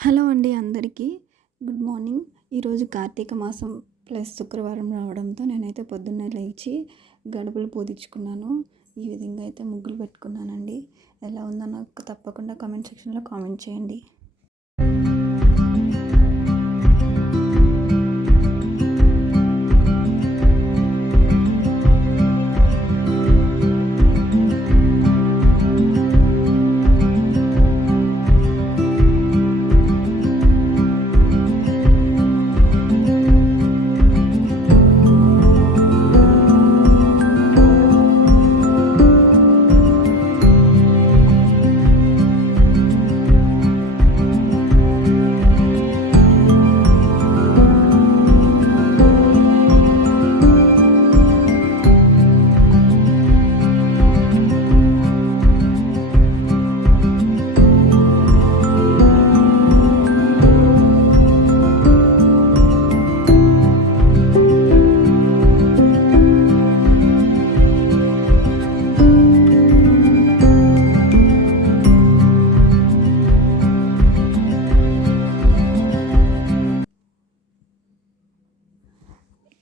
Hello అండి అందరికీ. Good morning. ఈరోజు కార్తీక మాసం ప్లస్ శుక్రవారం రావడంతో నేనైతే పొద్దున్నే లేచి గడపలు పూజించుకున్నాను. ఈ విధంగా అయితే ముగ్గులు పెట్టుకున్నానండి. ఎలా ఉందో నాకు తప్పకుండా కామెంట్ సెక్షన్లో కామెంట్ చేయండి.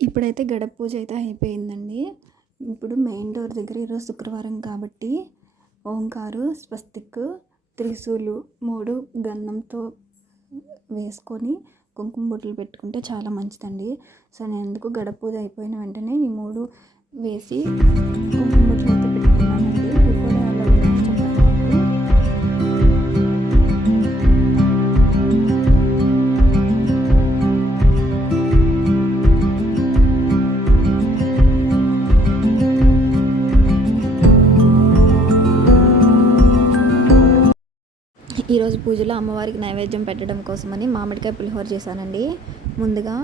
ఇప్పుడైతే గడప పూజ అయితే అయిపోయిందండి. ఇప్పుడు మెయిన్ డోర్ దగ్గర ఈరోజు శుక్రవారం కాబట్టి ఓంకారు, స్వస్తిక్, త్రిశూలు 3 గంధంతో వేసుకొని కుంకుమ బొట్లు పెట్టుకుంటే చాలా మంచిదండి. సో నేను ఎందుకు గడప పూజ అయిపోయిన వెంటనే ఈ 3 వేసి కుంకుమ బొట్లు అయితే పెట్టుకున్నానండి. ఇది కూడా ఎలా ఉన్నాయో చెప్పండి నాకు. ఈరోజు పూజలో అమ్మవారికి నైవేద్యం పెట్టడం కోసమని మామిడికాయ పులిహోర చేశానండి. ముందుగా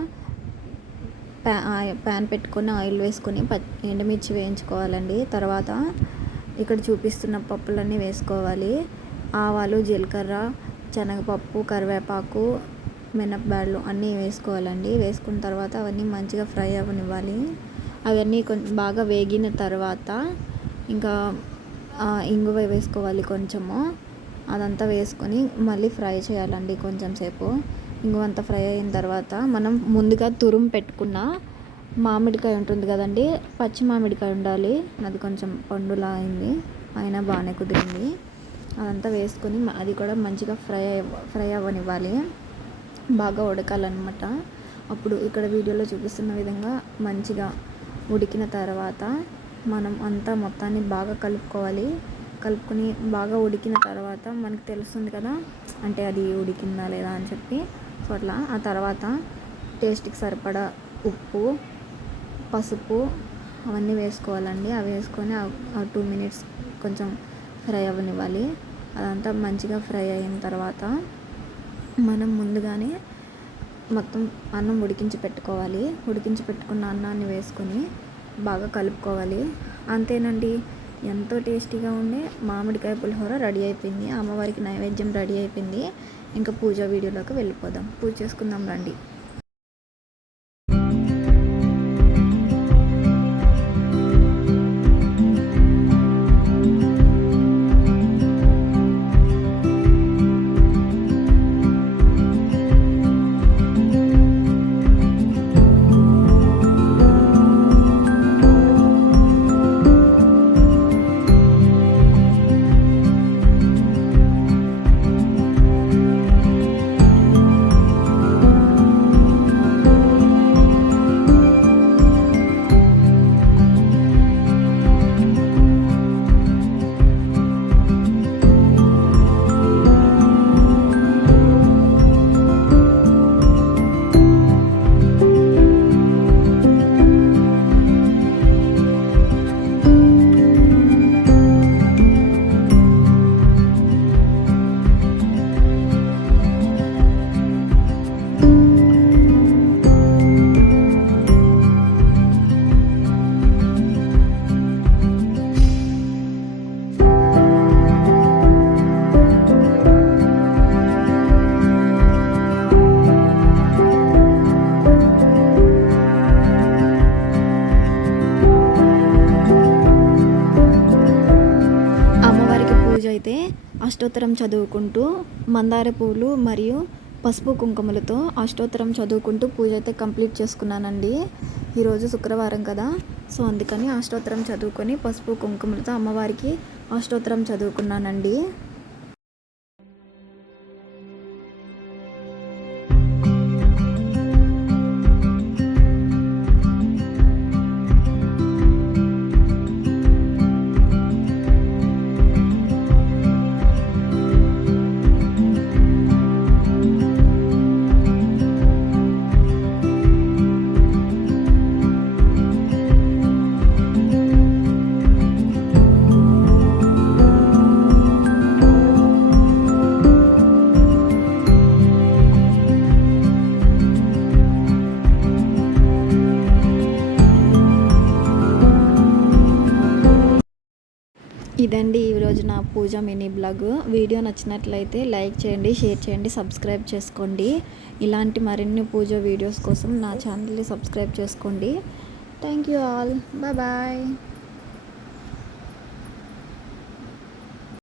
ప్యాన్ పెట్టుకొని ఆయిల్ వేసుకొని ఎండుమిర్చి వేయించుకోవాలండి. తర్వాత ఇక్కడ చూపిస్తున్న పప్పులన్నీ వేసుకోవాలి. ఆవాలు, జీలకర్ర, శనగపప్పు, కరివేపాకు, మినపబ్యాళ్ళు అన్నీ వేసుకోవాలండి. వేసుకున్న తర్వాత అవన్నీ మంచిగా ఫ్రై అవ్వనివ్వాలి. అవన్నీ కొంచెం బాగా వేగిన తర్వాత ఇంకా ఇంగువ వేసుకోవాలి కొంచెము. అదంతా వేసుకొని మళ్ళీ ఫ్రై చేయాలండి కొంచెం సేపు. ఇంగువంతా ఫ్రై అయిన తర్వాత మనం ముందుగా తురుము పెట్టుకున్న మామిడికాయ ఉంటుంది కదండి, పచ్చి మామిడికాయ ఉండాలి. అది కొంచెం పండులా అయింది, అయినా బాగానే కుదిరింది. అదంతా వేసుకొని అది కూడా మంచిగా ఫ్రై అవ్వనివ్వాలి, బాగా ఉడకాలన్నమాట. అప్పుడు ఇక్కడ వీడియోలో చూపిస్తున్న విధంగా మంచిగా ఉడికిన తర్వాత మనం అంతా మొత్తాన్ని బాగా కలుపుకొని బాగా ఉడికిన తర్వాత మనకు తెలుస్తుంది కదా, అంటే అది ఉడికిందా లేదా అని చెప్పి. సో అట్లా ఆ తర్వాత టేస్ట్కి సరిపడా ఉప్పు, పసుపు అవన్నీ వేసుకోవాలండి. అవి వేసుకొని 2 మినిట్స్ కొంచెం ఫ్రై అవ్వనివ్వాలి. అదంతా మంచిగా ఫ్రై అయిన తర్వాత మనం ముందుగానే మొత్తం అన్నం ఉడికించి పెట్టుకున్న అన్నాన్ని వేసుకొని బాగా కలుపుకోవాలి. అంతేనండి, ఎంతో టేస్టీగా ఉండే మామిడికాయ పులిహోర రెడీ అయిపోయింది. అమ్మవారికి నైవేద్యం రెడీ అయిపోయింది. ఇంకా పూజ వీడియోలోకి వెళ్ళిపోదాం. పూజ చేసుకుందాం రండి. అష్టోత్తరం చదువుకుంటూ మందార పూలు మరియు పసుపు కుంకుమలతో అష్టోత్తరం చదువుకుంటూ పూజ అయితే కంప్లీట్ చేసుకున్నానండి. ఈరోజు శుక్రవారం కదా, సో అందుకని అష్టోత్తరం చదువుకొని పసుపు కుంకుమలతో అమ్మవారికి అష్టోత్తరం చదువుకున్నానండి. ఇదండి ఈరోజు నా పూజ మినీ బ్లాగ్. వీడియో నచ్చినట్లయితే లైక్ చేయండి, షేర్ చేయండి, సబ్స్క్రైబ్ చేసుకోండి. ఇలాంటి మరిన్ని పూజ వీడియోస్ కోసం నా ఛానల్ని సబ్స్క్రైబ్ చేసుకోండి. Thank you all. Bye bye.